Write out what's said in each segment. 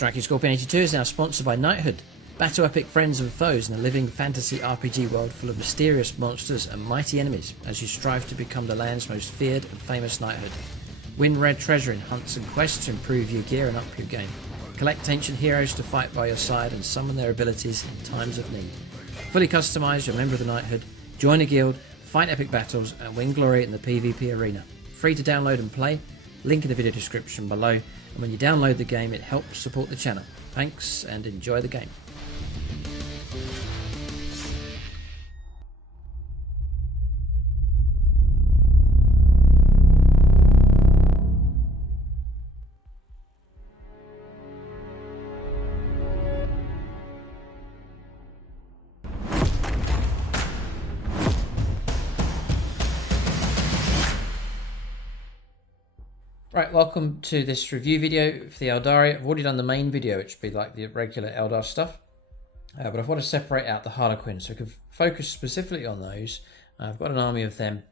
Striking Scorpion 82 is now sponsored by Knighthood. Battle epic friends and foes in a living fantasy RPG world full of mysterious monsters and mighty enemies as you strive to become the land's most feared and famous knighthood. Win rare treasure in hunts and quests to improve your gear and up your game. Collect ancient heroes to fight by your side and summon their abilities in times of need. Fully customise your member of the knighthood, join a guild, fight epic battles and win glory in the PvP arena. Free to download and play, link in the video description below, and when you download the game it helps support the channel. Thanks and enjoy the game. Right, welcome to this review video for the Eldari. I've already done the main video, which would be like the regular Eldar stuff. But I want to separate out the Harlequins so we can focus specifically on those. I've got an army of them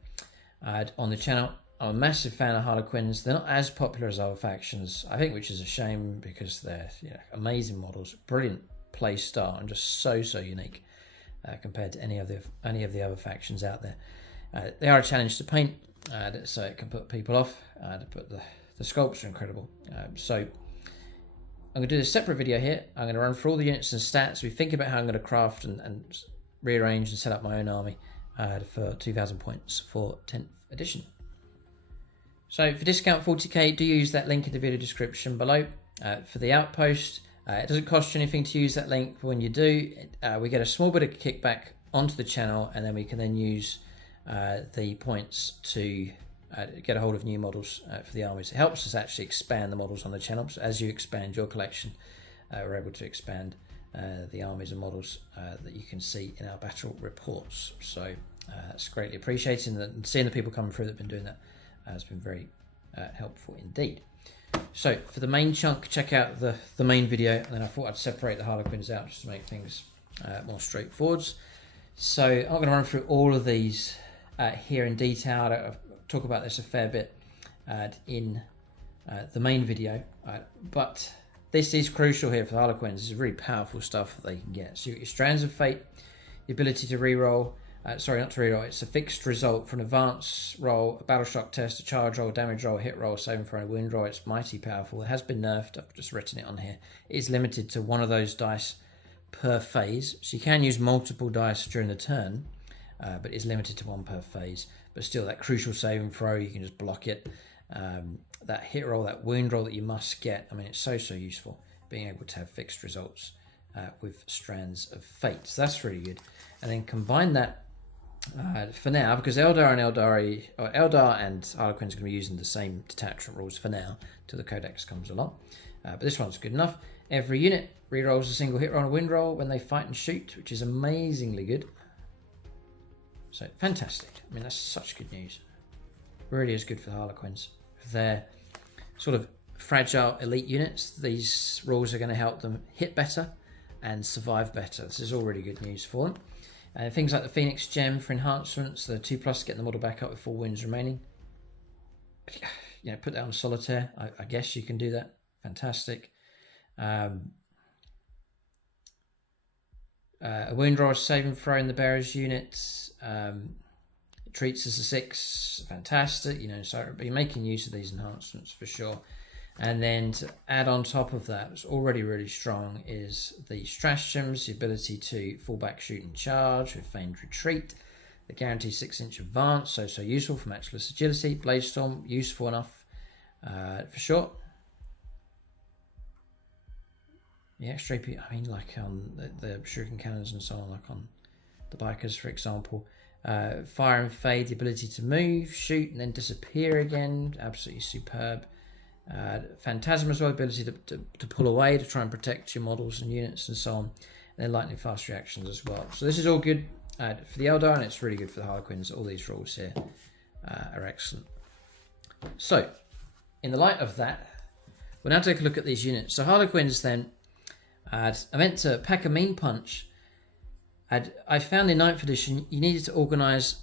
on the channel. I'm a massive fan of Harlequins. They're not as popular as other factions, I think, which is a shame because they're amazing models, brilliant play style, and just so unique compared to any of the other factions out there. They are a challenge to paint. So it can put people off. But the sculpts are incredible. So I'm going to do a separate video here. I'm going to run through all the units and stats. We think about how I'm going to craft and rearrange and set up my own army for 2,000 points for 10th edition. So for discount 40k, do use that link in the video description below. For the outpost, it doesn't cost you anything to use that link. But when you do, we get a small bit of kickback onto the channel, and then we can then use the points to get a hold of new models for the armies. It helps us actually expand the models on the channel. So as you expand your collection, we're able to expand the armies and models that you can see in our battle reports. So that's greatly appreciated, and seeing the people coming through that have been doing that has been very helpful indeed. So for the main chunk, check out the main video, and then I thought I'd separate the Harlequins out just to make things more straightforward. So I'm going to run through all of these here in detail. I'll talk about this a fair bit in the main video, but this is crucial here for the Harlequins. This is really powerful stuff that they can get. So your Strands of Fate, the ability to reroll, sorry, not to reroll, it's a fixed result for an advance roll, a battle shock test, a charge roll, damage roll, hit roll, saving throw, and a wound roll. It's mighty powerful. It has been nerfed. I've just written it on here. It is limited to one of those dice per phase, so you can use multiple dice during the turn, but it's limited to one per phase. But still, that crucial saving throw, you can just block it. That hit roll, that wound roll that you must get, I mean, it's so useful, being able to have fixed results with Strands of Fate. So that's really good. And then combine that for now, because Eldar and Harlequins are going to be using the same detachment rules for now, till the Codex comes along. But this one's good enough. Every unit rerolls a single hit roll and a wind roll when they fight and shoot, which is amazingly good. So fantastic. I mean, that's such good news. Really is good for the Harlequins. They're sort of fragile elite units. These rules are going to help them hit better and survive better. This is all really good news for them. Things like the Phoenix Gem for enhancements, the 2+ getting the model back up with 4 wounds remaining. Put that on Solitaire. I guess you can do that. Fantastic. A wound roll saving throw in the bearer's unit. It treats as a 6. Fantastic. So you're making use of these enhancements for sure. And then to add on top of that, it's already really strong, is the stratagems, the ability to fall back, shoot and charge with feigned retreat, the guaranteed 6-inch advance, so useful for matchless agility. Bladestorm, useful enough for sure. Yeah, extra AP, I mean, like on the shuriken cannons and so on, like on the bikers, for example. Fire and Fade, the ability to move, shoot, and then disappear again. Absolutely superb. Phantasm as well, ability to pull away to try and protect your models and units and so on. And then lightning fast reactions as well. So this is all good for the Eldar, and it's really good for the Harlequins. All these rules here are excellent. So, in the light of that, we'll now take a look at these units. So Harlequins then, I meant to pack a mean punch. I found in 9th edition you needed to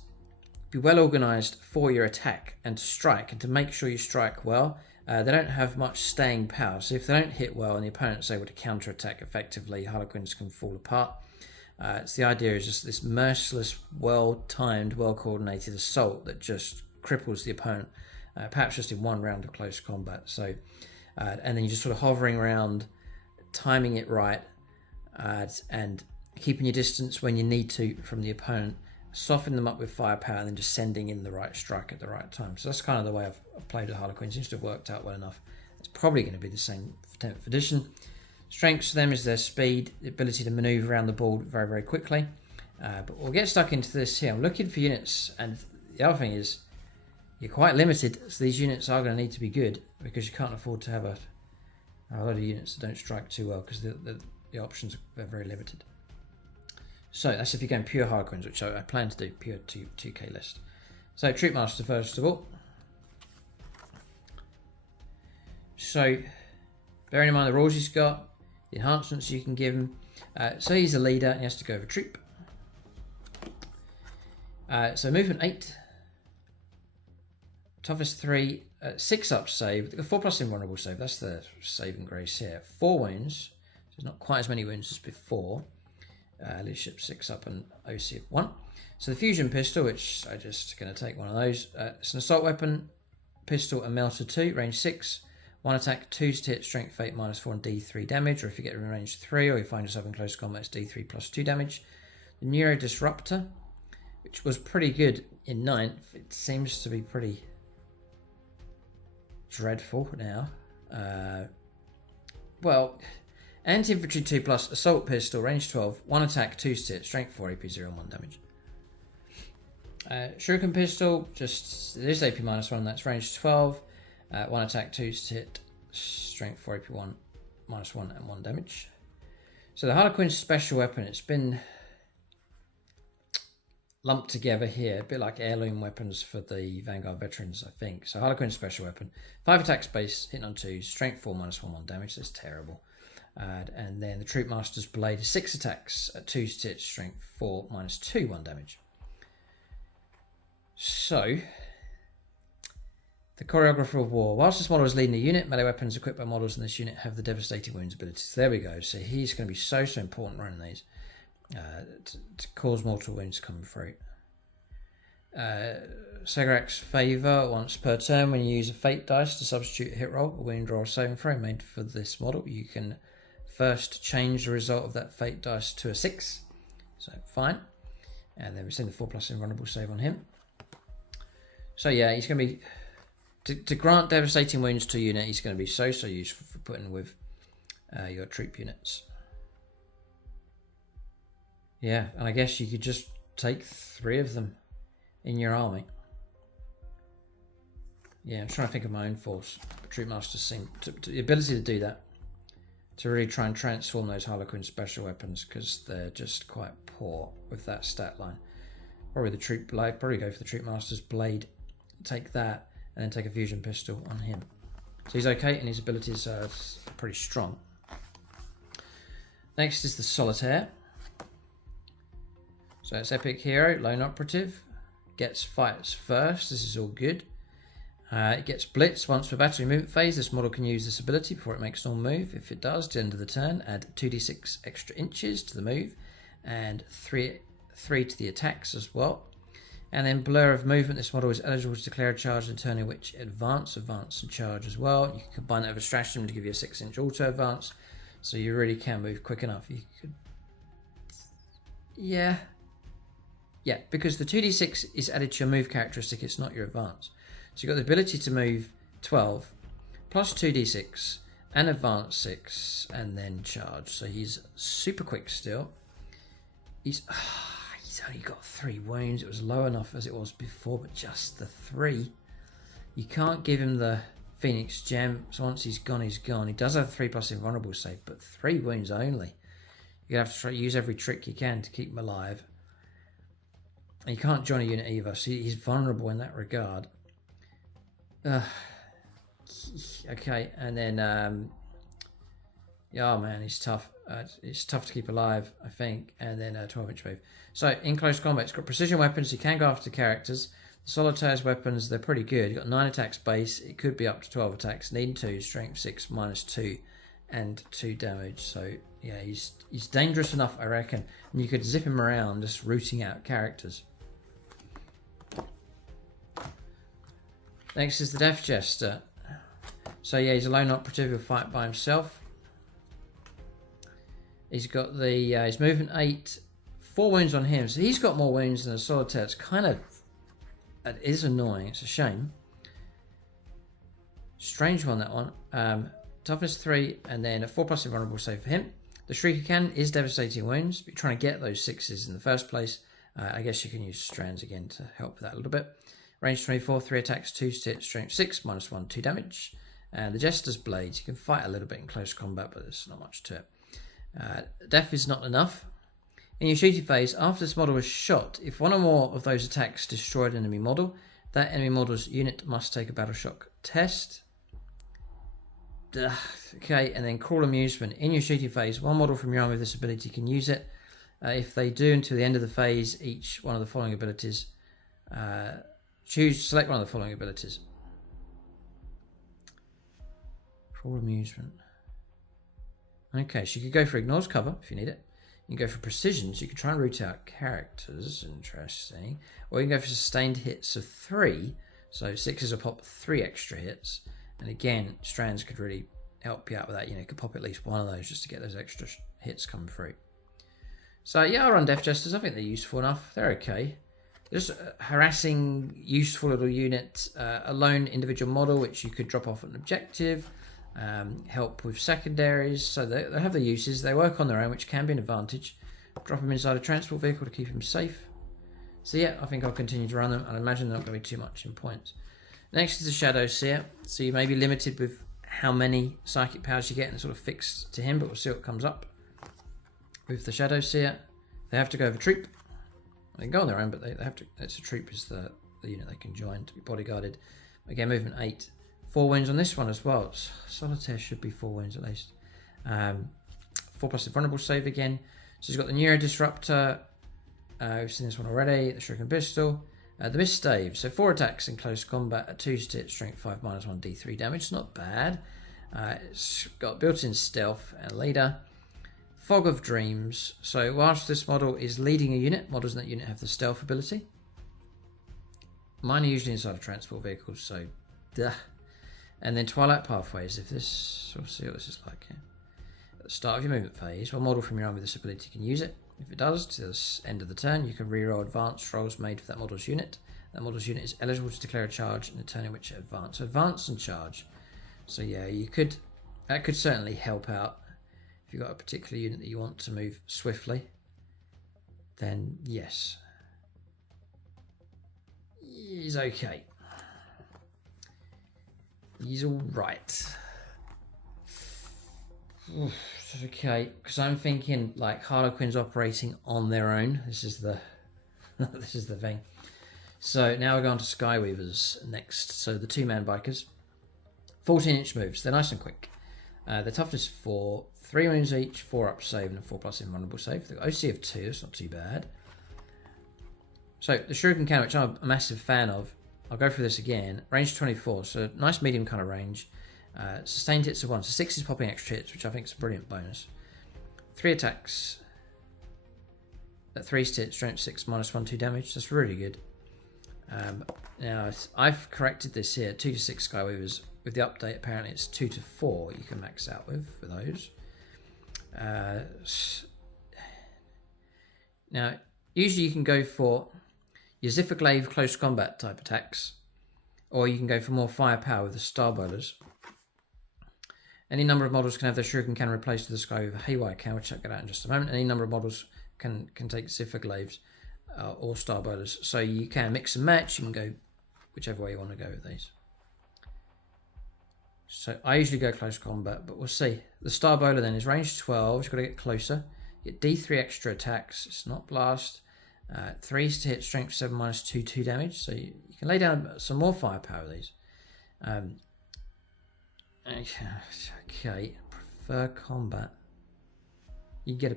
be well organised for your attack and to strike, and to make sure you strike well. They don't have much staying power, so if they don't hit well and the opponent's able to counter-attack effectively, Harlequins can fall apart. So the idea is just this merciless, well-timed, well-coordinated assault that just cripples the opponent, perhaps just in one round of close combat. So, and then you're just sort of hovering around, timing it right, and keeping your distance when you need to from the opponent, soften them up with firepower, and then just sending in the right strike at the right time. So that's kind of the way I've played with Harlequin. Seems to have worked out well enough. It's probably going to be the same for 10th edition. Strengths for them is their speed, the ability to maneuver around the board very, very quickly. But we'll get stuck into this here. I'm looking for units, and the other thing is you're quite limited, so these units are going to need to be good because you can't afford to have a lot of units that don't strike too well because the options are very limited. So that's if you're going pure Harlequins, which I plan to do, pure 2K list. So Troupe Master first of all. So bearing in mind the rules he's got, the enhancements you can give him. So he's a leader, he has to go over troop. So movement 8. Toughest 3, 6 up save, the 4+ invulnerable save, that's the saving grace here. 4 wounds, so there's not quite as many wounds as before. Leadership 6 up and OC of 1. So the fusion pistol, which I'm just going to take one of those. It's an assault weapon, pistol and melter 2, range 6. 1 attack, 2 to hit, strength 8, -4 and D3 damage. Or if you get in range 3 or you find yourself in close combat, it's D3 plus 2 damage. The Neuro Disruptor, which was pretty good in 9th. It seems to be pretty dreadful now. Well, anti-infantry 2+, assault pistol, range 12, 1 attack, 2 to hit, strength 4, AP 0 and 1 damage. Shuriken pistol, just it is AP -1, that's range 12, 1 attack, 2 to hit, strength 4, AP 1, -1 and 1 damage. So the Harlequin special weapon, it's been lumped together here, a bit like heirloom weapons for the Vanguard veterans, I think. So Harlequin special weapon, 5 attacks base, hitting on 2, strength 4, -1, 1 damage, that's terrible. And then the Troupe Master's blade is 6 attacks at 2 to hit, strength 4, -2, 1 damage. So, the Choreographer of War. Whilst this model is leading a unit, melee weapons equipped by models in this unit have the devastating wounds ability. So there we go. So he's going to be so important running these to cause mortal wounds coming through. Segrak's Favour, once per turn when you use a fate dice to substitute a hit roll, a wound roll, saving throw made for this model, you can first change the result of that fate dice to a 6. So fine. And then we've seen the 4+ invulnerable save on him. So yeah, he's going to be... To grant devastating wounds to a unit, he's going to be so useful for putting with your troop units. Yeah, and I guess you could just take 3 of them in your army. Yeah, I'm trying to think of my own force. But Troupe Masters seem the ability to do that, to really try and transform those Harlequin special weapons, because they're just quite poor with that stat line. Probably the troop blade. Probably go for the Troupe Master's blade. Take that, and then take a fusion pistol on him. So he's okay, and his abilities are pretty strong. Next is the Solitaire. So it's Epic Hero, Lone Operative. Gets fights first, this is all good. It gets Blitz once per battery movement phase. This model can use this ability before it makes a normal move. If it does, at the end of the turn, add 2d6 extra inches to the move, and 3 to the attacks as well. And then Blur of Movement, this model is eligible to declare a charge in a turn in which advance, and charge as well. You can combine that with a stratagem to give you a 6-inch auto advance, so you really can move quick enough. You could, yeah, because the 2d6 is added to your move characteristic, it's not your advance. So you've got the ability to move 12 plus 2d6 and advance 6 and then charge. So he's super quick still. He's only got 3 wounds. It was low enough as it was before, but just the 3. You can't give him the Phoenix Gem. So once he's gone, he's gone. He does have 3+ invulnerable save, but 3 wounds only. You're going to have to try use every trick you can to keep him alive. And you can't join a unit either, so he's vulnerable in that regard. Okay, and then yeah, oh man, he's tough. It's tough to keep alive, I think. And then 12-inch move. So in close combat, it's got precision weapons. You can go after characters. Solitaire's weapons, they're pretty good. You've got 9 attacks base. It could be up to 12 attacks. Need 2, strength 6, -2, and 2 damage. So, yeah, he's dangerous enough, I reckon. And you could zip him around just rooting out characters. Next is the Death Jester. So, yeah, he's a lone operative who'll fight by himself. He's got the his movement 8, 4 wounds on him. So he's got more wounds than a Solitaire. It's kind of... It is annoying. It's a shame. Strange one, that one. Toughness 3, and then a 4+ invulnerable save for him. The Shrieker Cannon is devastating wounds, but you're trying to get those 6s in the first place. I guess you can use strands again to help with that a little bit. Range 24, 3 attacks, 2 hits, strength 6, -1, 2 damage. And the Jester's Blades, you can fight a little bit in close combat, but there's not much to it. Death is not enough. In your shooting phase, after this model is shot, if one or more of those attacks destroyed an enemy model, that enemy model's unit must take a battle shock test. Okay, and then Cruel Amusement. In your shooting phase, one model from your army with this ability can use it. If they do until the end of the phase, each one of the following abilities. Select one of the following abilities. Cruel Amusement. Okay, so you could go for Ignores Cover if you need it. You can go for Precision, so you can try and root out characters. Interesting. Or you can go for Sustained Hits of 3. So 6s will pop 3 extra hits. And again, Strands could really help you out with that. You know, you could pop at least one of those just to get those extra hits coming through. So yeah, I'll run Death Jesters. I think they're useful enough. They're okay. Just a harassing, useful little unit. A lone individual model, which you could drop off at an objective. Help with secondaries, so they have their uses. They work on their own, which can be an advantage. Drop them inside a transport vehicle to keep them safe. So yeah, I think I'll continue to run them. I imagine they're not going to be too much in points. Next is the Shadowseer. So you may be limited with how many psychic powers you get, and sort of fixed to him, but we'll see what comes up. With the Shadowseer, they have to go over Troupe. They can go on their own, but they have to. It's a Troupe is the unit they can join to be bodyguarded. Again, movement 8. 4 wounds on this one as well. Solitaire should be 4 wounds at least. 4+ invulnerable save again. So he's got the Neuro Disruptor. We've seen this one already. The Shuriken Pistol. The Mist Stave. So 4 attacks in close combat at 2 hits, strength 5, -1, D3 damage. It's not bad. It's got built-in stealth and leader. Fog of Dreams. So whilst this model is leading a unit, models in that unit have the stealth ability. Mine are usually inside of transport vehicles, so duh. And then Twilight Pathways, if this, we'll see what this is like here. At the start of your movement phase, one model from your army with this ability can use it. If it does, to the end of the turn, you can reroll advanced rolls made for that model's unit. That model's unit is eligible to declare a charge in the turn in which it advances. So advance and charge. So yeah, that could certainly help out. If you've got a particular unit that you want to move swiftly, then yes. He's okay. He's alright. Okay, because I'm thinking like Harlequins operating on their own. This is the this is the thing. So now we're going to Skyweavers next. So the 2-man bikers. 14-inch moves. They're nice and quick. Their toughness 4, 3 wounds each, 4 up save and a 4+ invulnerable save. They've got OC of 2, it's not too bad. So the Shuriken Cannon, which I'm a massive fan of, I'll go through this again. Range 24, so nice medium kind of range. Sustained hits of 1, so 6 is popping extra hits, which I think is a brilliant bonus. 3 attacks. At 3 hits, strength 6, -1, 2 damage. That's really good. Now, I've corrected this here, 2 to 6 Skyweavers. With the update, apparently it's 2 to 4 you can max out with for those. Now, usually you can go for your Zifferglaive close combat type attacks, or you can go for more firepower with the Star Bowlers. Any number of models can have their Shuriken Cannon replaced with the Skyweaver Haywire Cannon, which I'll get out in just a moment. Any number of models can take Zifferglaives or Star Bowlers, so you can mix and match. You can go whichever way you want to go with these. So I usually go close combat, but we'll see. The Star Bowler then is range 12. You've got to get closer. You get D3 extra attacks. It's not blast. 3 to hit, strength 7 -2, 2 damage. So you can lay down some more firepower with these. Okay, prefer combat. You can get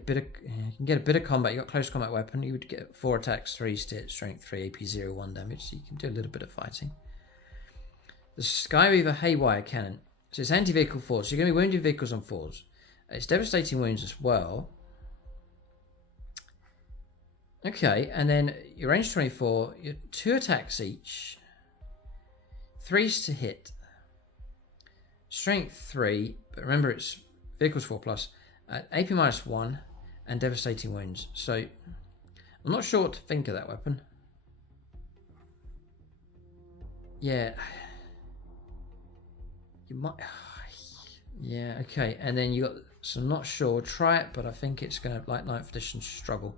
a bit of combat. You got close combat weapon. You would get 4 attacks, 3 stat, strength 3, AP 0, 1 damage. So you can do a little bit of fighting. The Skyweaver Haywire Cannon. So it's anti-vehicle 4. So you're going to be wounding vehicles on 4s. It's devastating wounds as well. Okay, and then your range 24. Your 2 attacks each. 3s to hit. Strength 3. But remember, it's vehicles 4+. AP -1 and devastating wounds. So I'm not sure what to think of that weapon. Yeah, you might. Yeah, okay. And then you got. So I'm not sure. Try it, but I think it's going to, like 9th edition, struggle.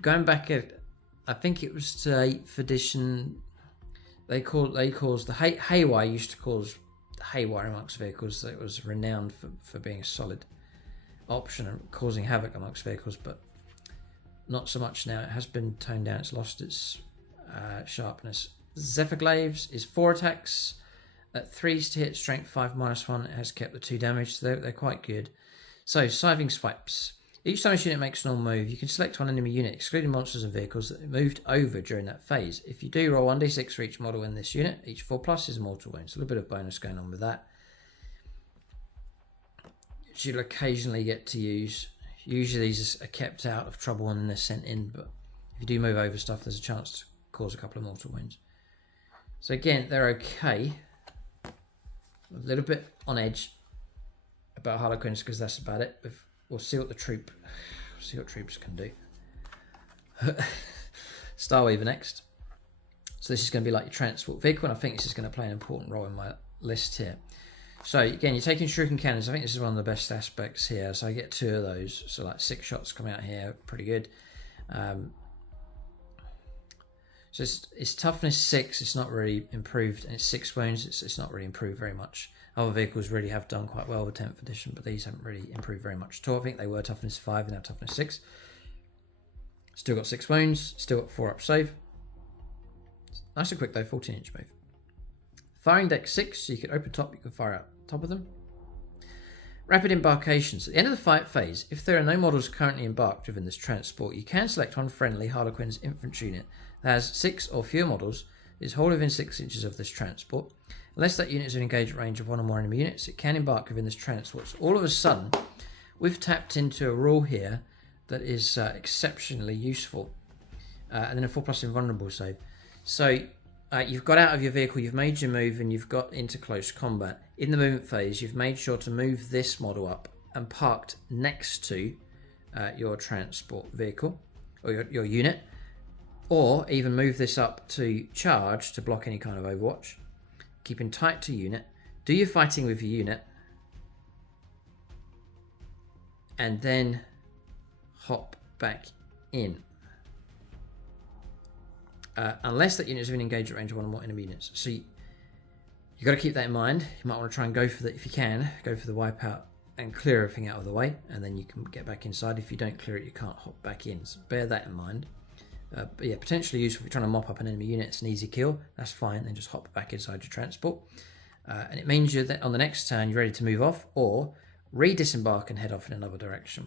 Going back at, I think it was to 8th edition. They caused the haywire used to cause haywire amongst vehicles. That was renowned for being a solid option and causing havoc amongst vehicles, but not so much now. It has been toned down. It's lost its sharpness. Zephyrglaives is 4 attacks at 3s to hit, strength 5 -1. It has kept the 2 damage, so they're quite good. So scything swipes. Each time a unit makes a normal move, you can select one enemy unit, excluding monsters and vehicles that moved over during that phase. If you do, roll 1d6 for each model in this unit. Each 4+ is a mortal wound. So a little bit of bonus going on with that. You'll occasionally get to use. Usually these are kept out of trouble when they're sent in, but if you do move over stuff, there's a chance to cause a couple of mortal wounds. So again, they're okay. A little bit on edge about Harlequins because that's about it. We'll see what the troops can do. Starweaver next. So this is going to be like your transport vehicle, and I think this is going to play an important role in my list here. So again, you're taking shuriken cannons. I think this is one of the best aspects here. So I get 2 of those. So like 6 shots coming out here, pretty good. So it's toughness 6. It's not really improved, and it's 6 wounds. It's not really improved very much. Other vehicles really have done quite well with 10th edition, but these haven't really improved very much at all. I think they were toughness 5 and now toughness 6. Still got 6 wounds. Still got 4 up save. Nice and quick though, 14-inch move. Firing deck 6, so you can open top, you can fire out top of them. Rapid embarkations. At the end of the fight phase, if there are no models currently embarked within this transport, you can select one friendly Harlequin's infantry unit that has 6 or fewer models, is wholly within 6 inches of this transport. Unless that unit is in engagement range of 1 or more enemy units, it can embark within this transport. So all of a sudden, we've tapped into a rule here that is exceptionally useful. And then a 4+ invulnerable save. So you've got out of your vehicle, you've made your move, and you've got into close combat. In the movement phase, you've made sure to move this model up and parked next to your transport vehicle, or your unit, or even move this up to charge to block any kind of overwatch. Keeping tight to unit. Do your fighting with your unit, and then hop back in. Unless that unit is in engagement range of 1 or more enemy units. So you've got to keep that in mind. You might want to try and go for the, if you can, go for the wipeout and clear everything out of the way, and then you can get back inside. If you don't clear it, you can't hop back in. So bear that in mind. But yeah, potentially useful if you're trying to mop up an enemy unit. It's an easy kill. That's fine. Then just hop back inside your transport. And it means you're on the next turn, you're ready to move off or re-disembark and head off in another direction.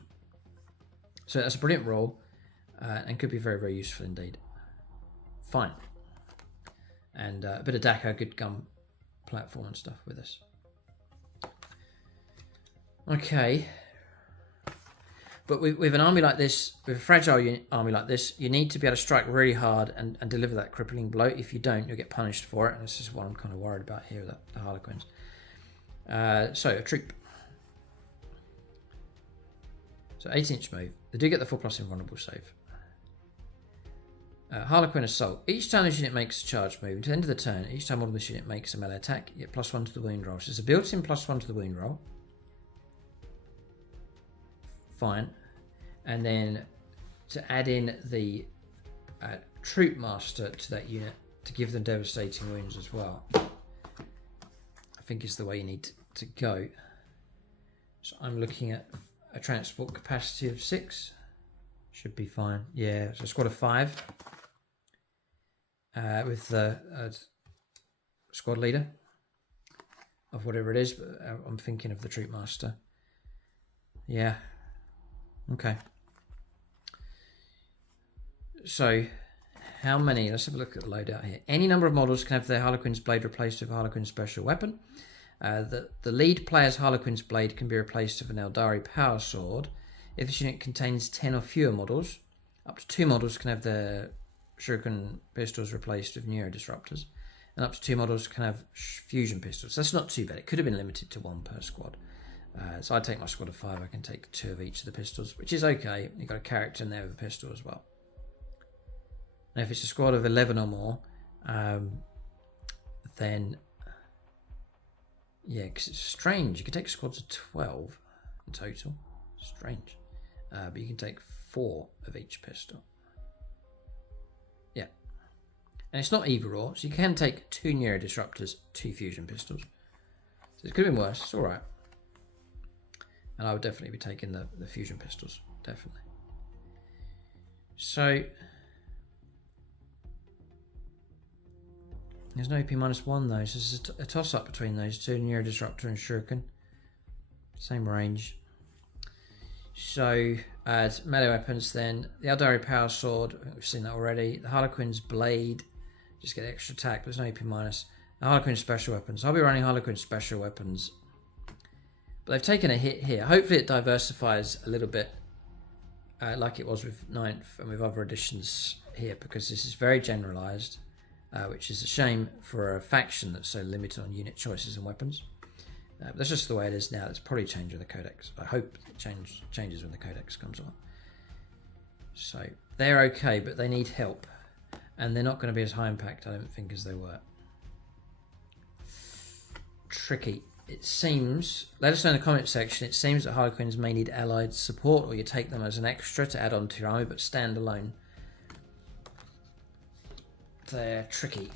So that's a brilliant roll and could be very, very useful indeed. Fine. And a bit of Dakar, good gun platform and stuff with us. Okay. But with an army like this, with a fragile army like this, you need to be able to strike really hard and deliver that crippling blow. If you don't, you'll get punished for it. And this is what I'm kind of worried about here with the Harlequins. So, a troop. So, 8-inch move. They do get the 4+ invulnerable save. Harlequin Assault. Each time this unit makes a charge move, at the end of the turn, each time this unit makes a melee attack, you get +1 to the wound roll. So, it's a built-in +1 to the wound roll. Fine. And then to add in the Troupe Master to that unit to give them devastating wounds as well, I think is the way you need to go. So I'm looking at a transport capacity of 6. Should be fine. Yeah, so a squad of 5 with the squad leader of whatever it is, but I'm thinking of the Troupe Master. Yeah. Okay. So, how many? Let's have a look at the loadout here. Any number of models can have their Harlequin's blade replaced with a Harlequin special weapon. The lead player's Harlequin's blade can be replaced with an Eldari power sword. If this unit contains 10 or fewer models, up to 2 models can have their shuriken pistols replaced with neurodisruptors, and up to 2 models can have fusion pistols. That's not too bad. It could have been limited to 1 per squad. So I take my squad of 5. I can take 2 of each of the pistols, which is okay. You've got a character in there with a pistol as well. Now, if it's a squad of 11 or more, then yeah, because it's strange. You can take squads of 12 in total. Strange. But you can take 4 of each pistol. Yeah. And it's not either or, so you can take 2 neurodisruptors, 2 fusion pistols. So it could have been worse. It's alright. And I would definitely be taking the fusion pistols. Definitely. So there's no AP -1 though, so it's a toss-up between those two, Neurodisruptor and Shuriken. Same range. So, melee weapons then. The Eldari Power Sword, I think we've seen that already. The Harlequin's Blade, just get extra attack, but there's no AP-. The Harlequin Special Weapons. I'll be running Harlequin Special Weapons. But they've taken a hit here. Hopefully it diversifies a little bit, like it was with 9th and with other editions here, because this is very generalised. Which is a shame for a faction that's so limited on unit choices and weapons. But that's just the way it is now. It's probably changed with the codex. I hope it changes when the codex comes on. So they're okay, but they need help. And they're not going to be as high impact, I don't think, as they were. Tricky. It seems, let us know in the comment section, it seems that Harlequins may need allied support, or you take them as an extra to add on to your army, but stand alone. They're tricky.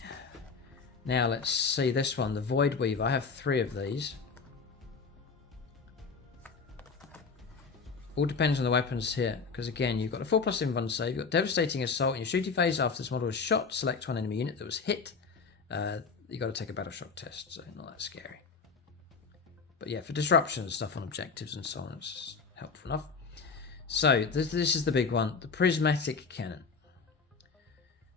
Now let's see this one, the Voidweaver. I have 3 of these. All depends on the weapons here, because again, you've got a 4+ invuln save, you've got Devastating Assault. In your shooting phase, after this model is shot, select one enemy unit that was hit. You've got to take a battle shock test, so not that scary. But yeah, for disruption and stuff on objectives and so on, it's helpful enough. So this is the big one, the Prismatic Cannon.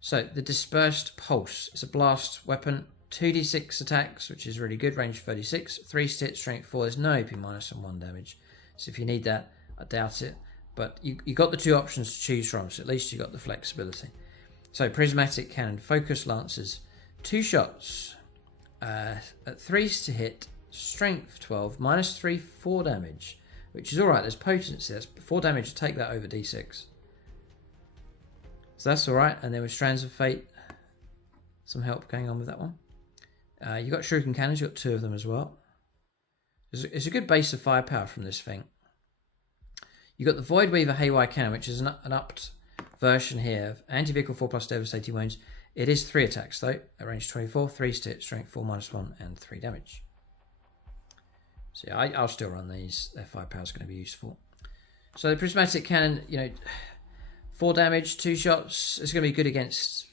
So, the Dispersed Pulse. It's a blast weapon. 2d6 attacks, which is really good. Range 36. 3 hit, strength 4. There's no AP- and 1 damage. So, if you need that, I doubt it. But you got the 2 options to choose from, so at least you got the flexibility. So, Prismatic Cannon. Focus Lancers. 2 shots. At 3 to hit. Strength 12. -3, 4 damage. Which is alright. There's potency. That's 4 damage. Take that over d6. So that's alright, and then with Strands of Fate, some help going on with that one. You've got Shuriken Cannons, you've got 2 of them as well. It's a good base of firepower from this thing. You've got the Voidweaver Haywire Cannon, which is an upped version here of anti-vehicle 4+ devastating wounds. It is 3 attacks though, at range 24, 3 hit, strength 4, -1, and 3 damage. So yeah, I'll still run these, their firepower is going to be useful. So the Prismatic Cannon, 4 damage, 2 shots. It's going to be good against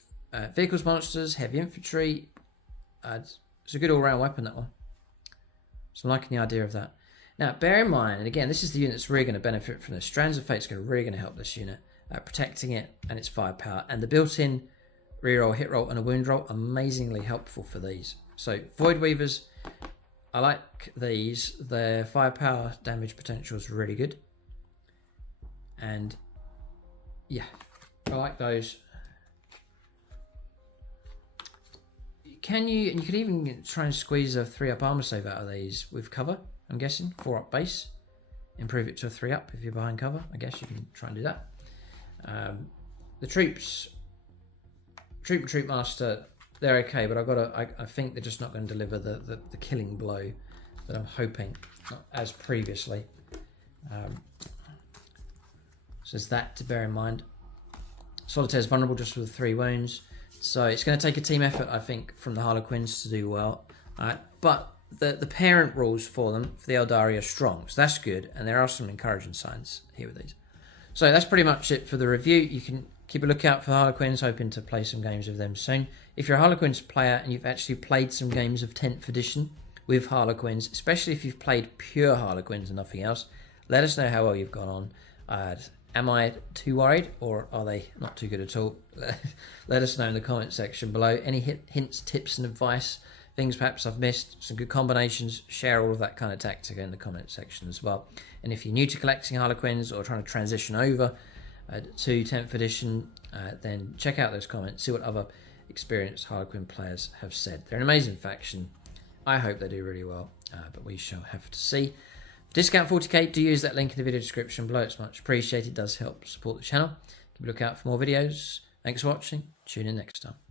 vehicles, monsters, heavy infantry. It's a good all-round weapon, that one. So I'm liking the idea of that. Now, bear in mind, and again, this is the unit that's really going to benefit from this. Strands of Fate is really going to help this unit, protecting it and its firepower. And the built-in reroll, hit roll, and a wound roll, amazingly helpful for these. So, Voidweavers, I like these. Their firepower damage potential is really good. And yeah, I like those. And you could even try and squeeze a 3-up armor save out of these with cover, I'm guessing. 4-up base. Improve it to a 3-up if you're behind cover. I guess you can try and do that. The troops, Troupe Master, they're okay, but I think they're just not going to deliver the killing blow that I'm hoping, not as previously. So there's that to bear in mind. Solitaire is vulnerable just with 3 wounds. So it's going to take a team effort, I think, from the Harlequins to do well. But the parent rules for them, for the Eldari, are strong. So that's good. And there are some encouraging signs here with these. So that's pretty much it for the review. You can keep a lookout for the Harlequins, hoping to play some games with them soon. If you're a Harlequins player and you've actually played some games of 10th edition with Harlequins, especially if you've played pure Harlequins and nothing else, let us know how well you've gone on. Am I too worried, or are they not too good at all? Let us know in the comment section below. Any hints, tips and advice, things perhaps I've missed, some good combinations, share all of that kind of Tactica in the comment section as well. And if you're new to collecting Harlequins or trying to transition over to 10th edition, then check out those comments, see what other experienced Harlequin players have said. They're an amazing faction. I hope they do really well, but we shall have to see. Discount 40k, do use that link in the video description below. It's much appreciated. It does help support the channel. Keep a lookout for more videos. Thanks for watching. Tune in next time.